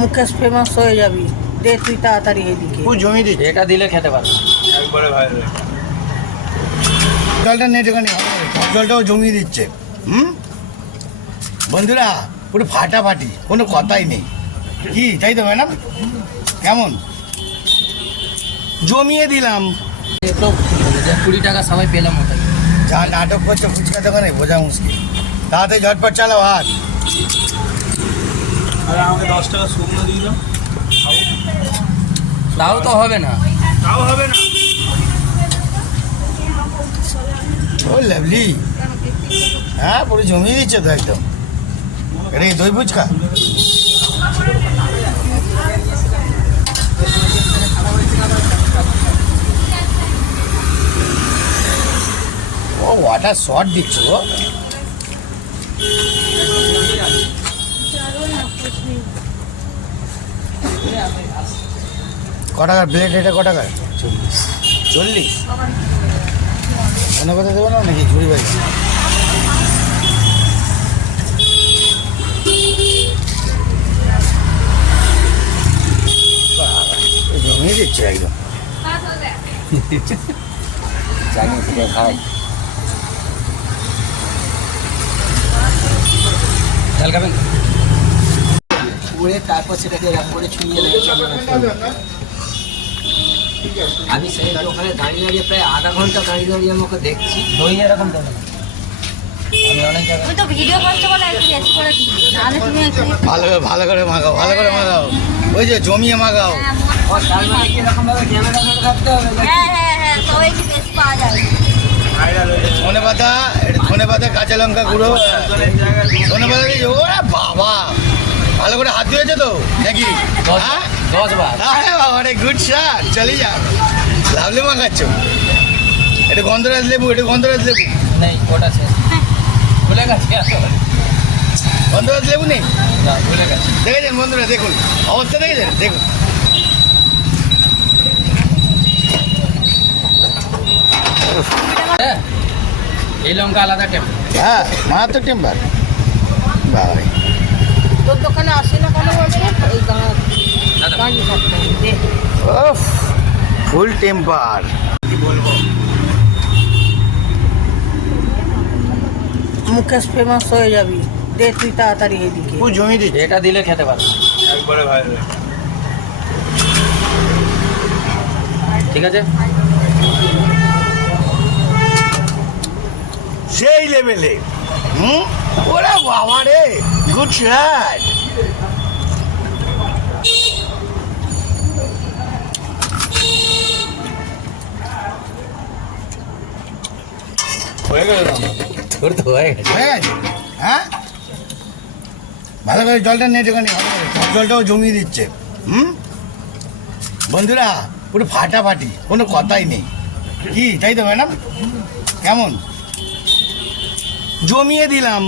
Mukesh famous হয়ে যাবি, দে তুই তাড়াতাড়ি এদিকে। তুই জমি দিচ্ছি, এটা দিলে খেতে পারবো একবারে ভাইরাল। জলটা নেই এখানে, জলটাও জমিয়ে দিচ্ছে। বন্ধুরা পুরো ফাটাফাটি, কোনো কথাই নেই। কি তাই তো ম্যাডাম? কেমন জমিয়ে দিলাম। তো 20 টাকা সবাই পেলাম ওটাই। যা নাটক করছে ফুচকা দোকানে বোঝা মুশকিল। তাড়াতাড়ি ঝটপট চালাও হাত। আরে আমাকে 10 টাকা শুকনো দিয়ে দাও, খাবো। তাও তো হবে না। তাও হবে না। ও লাভলি, হ্যাঁ পুরো জমিয়ে দিচ্ছে তো একদম। এটা কি দই ফুচকা? ও ওয়াটার শর্ট দিচ্ছ গো। ক টাকার প্লেট এটা? ক টাকার? 40। মনে কথা দেবো না নাকি ঝুড়ি ভাই? জমিয়ে দিচ্ছে একদম। জানি সেটা খাই। ঝাল খাবেন? পুড়ে তারপর সেটাকে এরকম করে ছুঁয়ে লেগেছে। আমি সেই ওখানে দাঁড়িয়ে দাঁড়িয়ে প্রায় আধা ঘন্টা দাঁড়িয়ে দাঁড়িয়ে আমাকে দেখছি। দই এরকম দেবে না। আমি অনেক জায়গায় তুমি তো ভিডিও করছো বলে একটু রেস্ট করে দিই, নাহলে তুমি একটু ভালো করে মাখাও, ভালো করে মাখাও। ওই যে জমিয়ে মাখাও। ও তার মানে কি এরকম ভাবে ক্যামেরা ধরে রাখতে হবে? হ্যাঁ তবে কি বেস্ট পাওয়া যায়। ভাইরাল হয়ে যাচ্ছে। ধনে পাতা, ধনে পাতা, কাঁচা লঙ্কা গুঁড়ো, একজনের জায়গায় ধনে পাতা দিয়ে। ওরা বাবা, ভালো করে হাত ধুয়েছে তো নাকি? 10 বার। আরে বাবা রে, গুড শট, চলে যা। লাভলি মাখাচ্ছ। এটা গন্ধরাজ লেবু, এটা গন্ধরাজ লেবু। নেই ওটা শেষ। ভুলে গেছি গন্ধরাজ লেবু নেই? না, ভুলে গেছি। দেখেছেন বন্ধুরা, দেখুন অবস্থা, দেখেছেন দেখুন। হ্যাঁ, এই লঙ্কা আলাদা টেম্পার। হ্যাঁ মারাত্মক টেম্পার। বাবা রে। তোর দোকানে আসে না কেন বলছে? এই দাদা গাড়ি থাকতে দে। ওফ, ফুল টেম্পার। কি বলবো? মুকেশ ফেমাস হয়ে যাবি, দে তুই তাড়াতাড়ি এদিকে। তুই জমি দিচ্ছি। এটা দিলে খেতে পারবো। একবারে ভাইরাল। ঠিক আছে। সেই লেভেলে। ওরা বাবা রে, গুড শট। হয়ে গেল তো? তোর তো হয়ে গেছে। হয়ে গেছে? হ্যাঁ ভালো করে জলটা নেই ওখানে, জলটাও জমিয়ে দিচ্ছে। বন্ধুরা পুরো ফাটাফাটি, কোনো কথাই নেই। কি তাই তো ম্যাডাম? কেমন জমিয়ে দিলাম?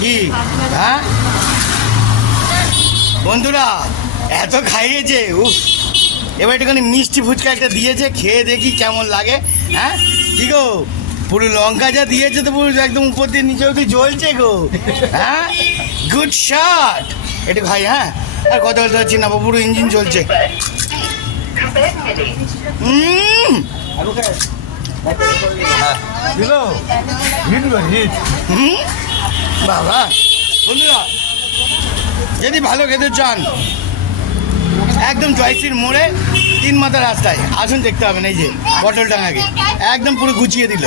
কি হ্যাঁ বন্ধুরা, এত খাইয়েছে, উফ। এবার একটুখানি মিষ্টি ফুচকা একটা দিয়েছে, খেয়ে দেখি কেমন লাগে। হ্যাঁ কি গো, পুরো লঙ্কা যা দিয়েছে তো পুরো একদম উপর দিয়ে নিচে অব্দি জ্বলছে গো। হ্যাঁ গুড শট। একটু খাই। হ্যাঁ আর কথা বলতে পারছি না, পুরো ইঞ্জিন চলছে। বাবা বন্ধুরা, যদি ভালো খেতে চান একদম জয়শ্রীর মোড়ে 3 মাথা রাস্তায় আসুন, দেখতে হবে না। এই যে পটল ডাঙাকে একদম পুরো গুছিয়ে দিল।